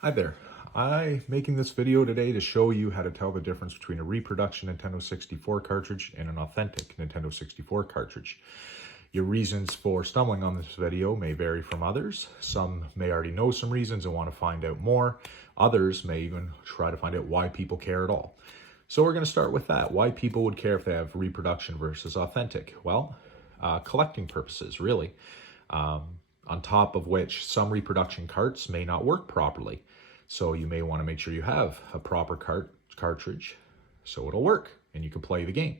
Hi there. I'm making this video today to show you how to tell the difference between a reproduction Nintendo 64 cartridge and an authentic Nintendo 64 cartridge. Your reasons for stumbling on this video may vary from others. Some may already know some reasons and want to find out more. Others may even try to find out why people care at all. So we're going to start with that. Why people would care if they have reproduction versus authentic? Well, collecting purposes, really. On top of which some reproduction carts may not work properly. So you may want to make sure you have a proper cartridge so it'll work and you can play the game.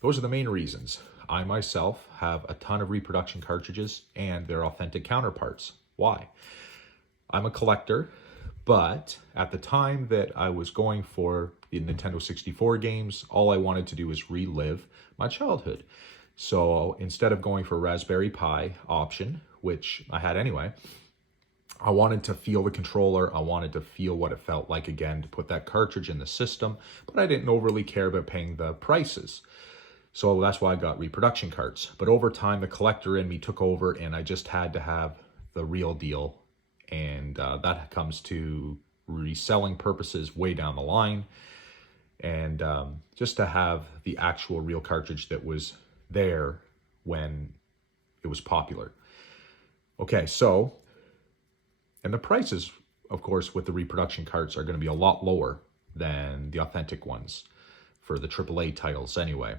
Those are the main reasons. I myself have a ton of reproduction cartridges and their authentic counterparts. Why? I'm a collector, but at the time that I was going for the Nintendo 64 games, all I wanted to do was relive my childhood. So instead of going for a Raspberry Pi option, which I had anyway, I wanted to feel the controller. I wanted to feel what it felt like again to put that cartridge in the system, but I didn't overly care about paying the prices. So that's why I got reproduction carts. But over time, the collector in me took over and I just had to have the real deal. And that comes to reselling purposes way down the line. And just to have the actual real cartridge that was there when it was popular. Okay, so, and the prices, of course, with the reproduction carts are going to be a lot lower than the authentic ones for the AAA titles anyway.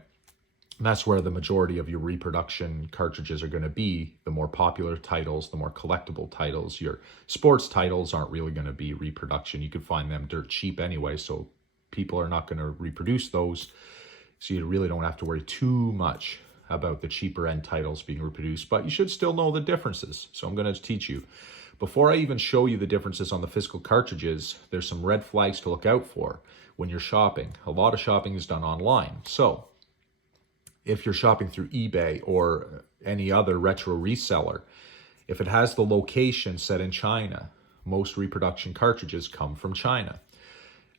And that's where the majority of your reproduction cartridges are going to be. The more popular titles, the more collectible titles. Your sports titles aren't really going to be reproduction. You can find them dirt cheap anyway, so people are not going to reproduce those. So you really don't have to worry too much about the cheaper end titles being reproduced, but you should still know the differences. So I'm going to teach you. Before I even show you the differences on the physical cartridges, there's some red flags to look out for when you're shopping. A lot of shopping is done online. So if you're shopping through eBay or any other retro reseller, if it has the location set in China, most reproduction cartridges come from China.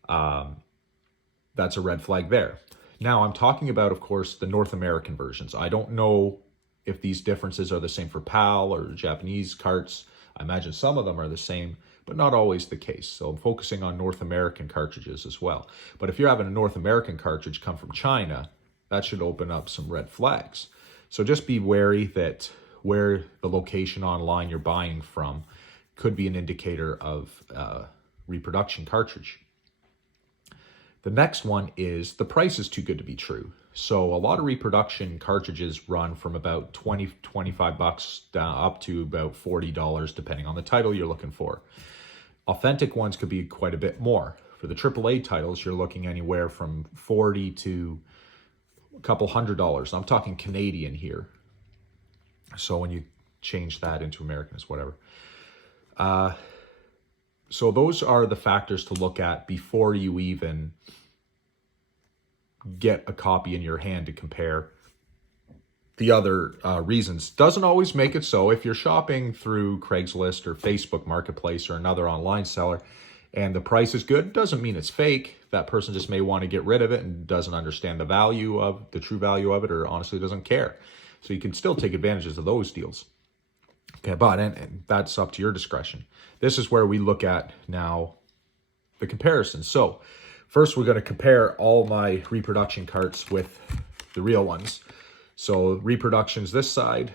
That's a red flag there. Now, I'm talking about, of course, the North American versions. I don't know if these differences are the same for PAL or Japanese carts. I imagine some of them are the same, but not always the case. So I'm focusing on North American cartridges as well. But if you're having a North American cartridge come from China, that should open up some red flags. So just be wary that where the location online you're buying from could be an indicator of reproduction cartridge. The next one is the price is too good to be true. So a lot of reproduction cartridges run from about 20, 25 bucks down up to about $40, depending on the title you're looking for. Authentic ones could be quite a bit more. For the AAA titles, you're looking anywhere from 40 to a couple $100s. I'm talking Canadian here. So when you change that into American, it's whatever. So those are the factors to look at before you even get a copy in your hand to compare. The other reasons doesn't always make it so. If you're shopping through Craigslist or Facebook Marketplace or another online seller and the price is good, doesn't mean it's fake. That person just may want to get rid of it and doesn't understand the value of the true value of it, or honestly doesn't care. So you can still take advantages of those deals. Okay, but and that's up to your discretion. This is where we look at now the comparison. So first we're going to compare all my reproduction carts with the real ones. So reproductions this side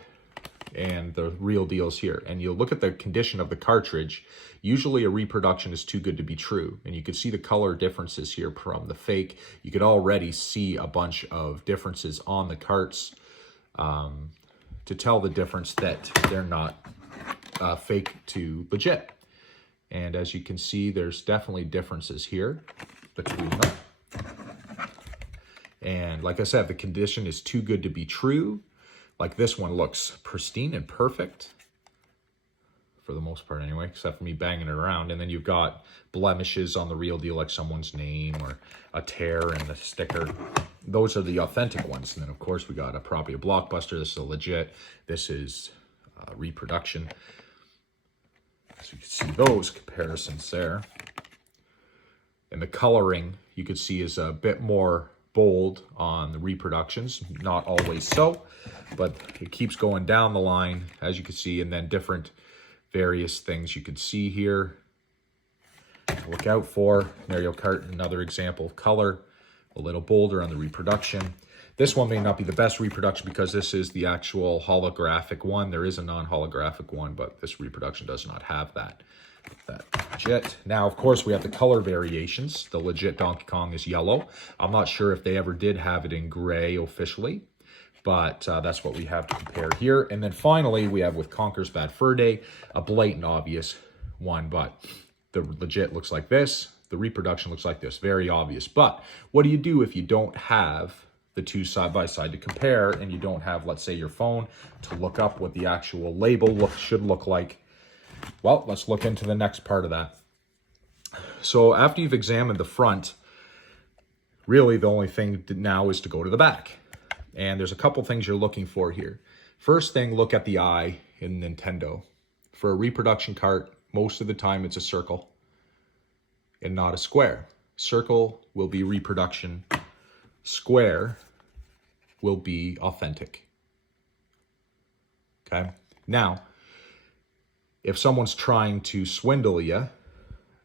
and the real deals here. And you'll look at the condition of the cartridge. Usually a reproduction is too good to be true. And you can see the color differences here from the fake. You could already see a bunch of differences on the carts to tell the difference that they're not fake to legit. And as you can see, there's definitely differences here between them. And like I said, the condition is too good to be true. Like this one looks pristine and perfect, for the most part anyway, except for me banging it around. And then you've got blemishes on the real deal, like someone's name or a tear in the sticker. Those are the authentic ones. And then of course we got a Property of Blockbuster. This is a legit. This is reproduction. So you can see those comparisons there. And the coloring you could see is a bit more bold on the reproductions. Not always so, but it keeps going down the line, as you can see, and then different various things you can see here. look out for. Mario Kart, another example of color, a little bolder on the reproduction. This one may not be the best reproduction because this is the actual holographic one. There is a non-holographic one, but this reproduction does not have that legit. Now, of course, we have the color variations. The legit Donkey Kong is yellow. I'm not sure if they ever did have it in gray officially, but that's what we have to compare here. And then finally, we have with Conker's Bad Fur Day, a blatant obvious one, but the legit looks like this. The reproduction looks like this, very obvious. But what do you do if you don't have the two side by side to compare and you don't have, let's say, your phone to look up what the actual label should look like? Well, let's look into the next part of that. So after you've examined the front, really the only thing now is to go to the back. And there's a couple things you're looking for here. First thing, look at the eye in Nintendo. For a reproduction cart, most of the time it's a circle and not a square. Circle will be reproduction. Square will be authentic. Okay? Now, if someone's trying to swindle you,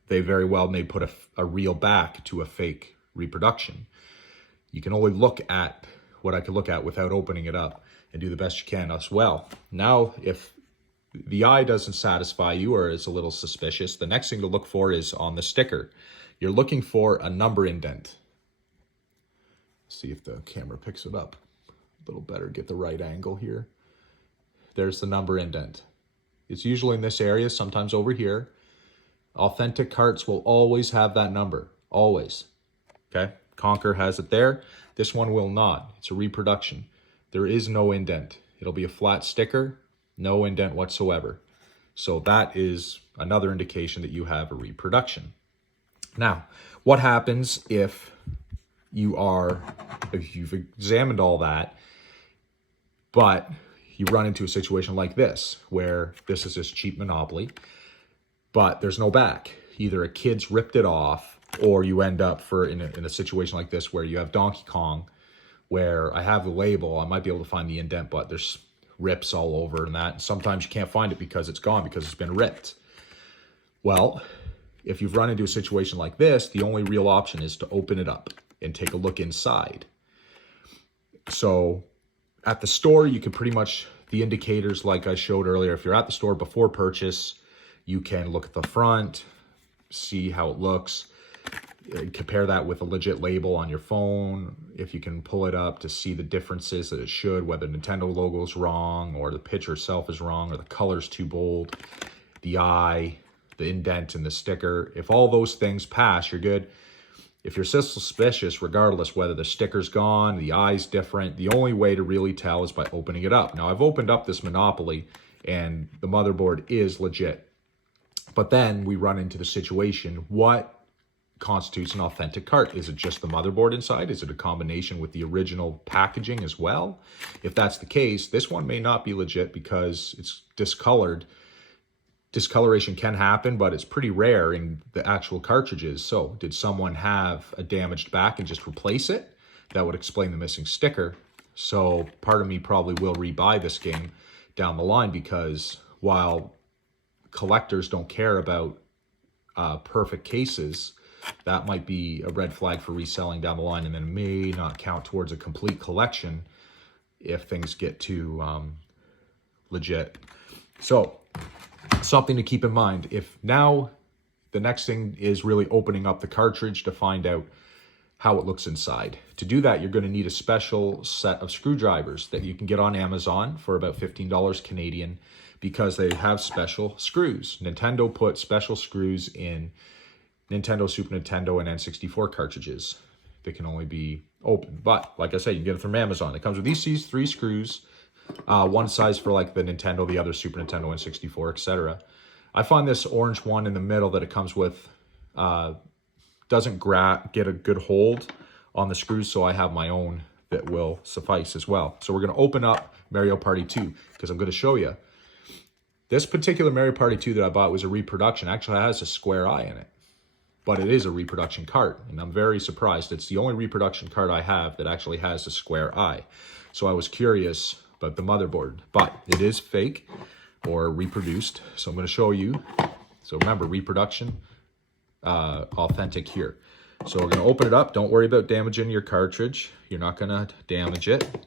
they very well may put a real back to a fake reproduction. You can only look at what I could look at without opening it up and do the best you can as well. Now, if the eye doesn't satisfy you or is a little suspicious, the next thing to look for is on the sticker. You're looking for a number indent. See if the camera picks it up a little better, get the right angle here. There's the number indent. It's usually in this area, sometimes over here. Authentic carts will always have that number, always. Okay, Conker has it there. This one will not. It's a reproduction. There is no indent. It'll be a flat sticker, no indent whatsoever. So that is another indication that you have a reproduction. Now, what happens if you've examined all that, but you run into a situation like this, where this is just cheap Monopoly, but there's no back. Either a kid's ripped it off, or you end up in a situation like this where you have Donkey Kong, where I have the label, I might be able to find the indent, but there's rips all over and that. Sometimes you can't find it because it's gone, because it's been ripped. Well, if you've run into a situation like this, the only real option is to open it up and take a look inside. So at the store, you can pretty much, the indicators like I showed earlier, if you're at the store before purchase, you can look at the front, see how it looks, compare that with a legit label on your phone. If you can pull it up to see the differences that it should, whether Nintendo logo is wrong or the picture itself is wrong or the color's too bold, the eye, the indent and the sticker. If all those things pass, you're good. If you're still suspicious, regardless whether the sticker's gone, the eye's different, the only way to really tell is by opening it up. Now, I've opened up this Monopoly and the motherboard is legit. But then we run into the situation, what constitutes an authentic cart? Is it just the motherboard inside? Is it a combination with the original packaging as well? If that's the case, this one may not be legit because it's discolored. Discoloration can happen, but it's pretty rare in the actual cartridges. So did someone have a damaged back and just replace it? That would explain the missing sticker. So part of me probably will rebuy this game down the line, because while collectors don't care about perfect cases, that might be a red flag for reselling down the line, and then may not count towards a complete collection if things get too legit. So something to keep in mind. If now the next thing is really opening up the cartridge to find out how it looks inside. To do that, you're going to need a special set of screwdrivers that you can get on Amazon for about $15 Canadian, because they have special screws. Nintendo put special screws in Nintendo, Super Nintendo, and N64 cartridges that can only be opened. But like I said, you can get it from Amazon. It comes with these three screws, one size for like the Nintendo, the other Super Nintendo, N64, etc. I find this orange one in the middle that it comes with doesn't get a good hold on the screws, so I have my own that will suffice as well. So we're going to open up Mario Party 2, because I'm going to show you. This particular Mario Party 2 that I bought was a reproduction. Actually, it has a square eye in it, but it is a reproduction cart, and I'm very surprised. It's the only reproduction cart I have that actually has a square eye. So I was curious about the motherboard, but it is fake or reproduced. So I'm going to show you. So remember, reproduction, authentic here. So we're going to open it up. Don't worry about damaging your cartridge. You're not going to damage it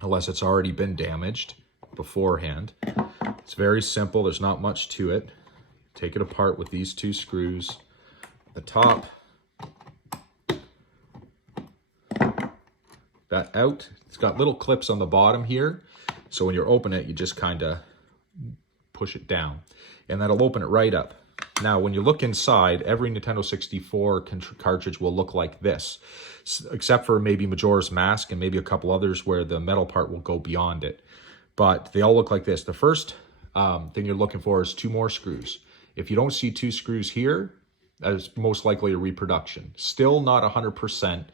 unless it's already been damaged beforehand. It's very simple. There's not much to it. Take it apart with these two screws. The top, that out. It's got little clips on the bottom here. So when you open it, you just kind of push it down and that'll open it right up. Now, when you look inside, every Nintendo 64 cartridge will look like this, except for maybe Majora's Mask and maybe a couple others where the metal part will go beyond it. But they all look like this. The first thing you're looking for is 2 more screws. If you don't see 2 screws here, that is most likely a reproduction. Still not 100%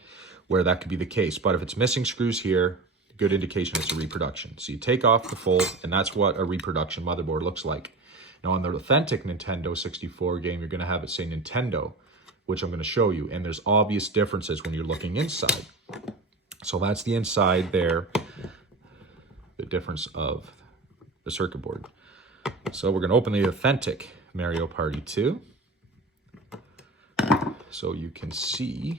where that could be the case, but if it's missing screws here, good indication it's a reproduction. So you take off the fold, and that's what a reproduction motherboard looks like. Now on the authentic Nintendo 64 game, you're going to have it say Nintendo, which I'm going to show you, and there's obvious differences when you're looking inside. So that's the inside there, the difference of the circuit board. So we're going to open the authentic Mario Party 2 so you can see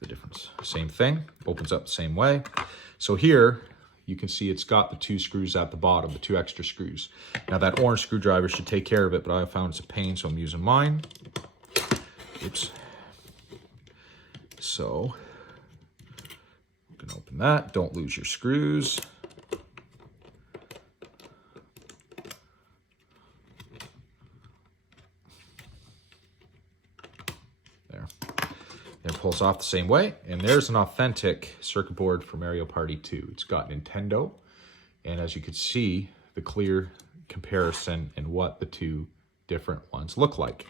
the difference. Same thing, opens up the same way. So here you can see it's got the 2 screws at the bottom, the 2 extra screws. Now that orange screwdriver should take care of it, but I found it's a pain, so I'm using mine. Oops. So I'm gonna open that. Don't lose your screws. There. It pulls off the same way, and there's an authentic circuit board for Mario Party 2. It's got Nintendo, and as you can see, the clear comparison and what the 2 different ones look like.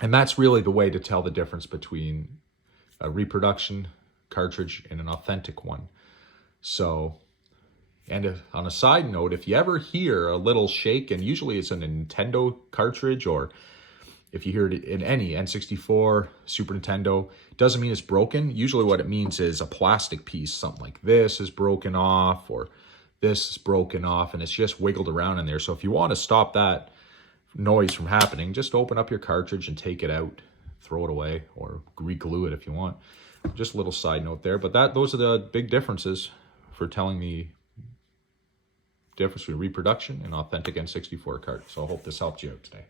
And that's really the way to tell the difference between a reproduction cartridge and an authentic one. So, and on a side note, if you ever hear a little shake, and usually it's in a Nintendo cartridge, or if you hear it in any N64, Super Nintendo, it doesn't mean it's broken. Usually what it means is a plastic piece, something like this is broken off, or this is broken off, and it's just wiggled around in there. So if you want to stop that noise from happening, just open up your cartridge and take it out, throw it away, or re-glue it if you want. Just a little side note there, but those are the big differences for telling the difference between reproduction and authentic N64 cart. So I hope this helped you out today.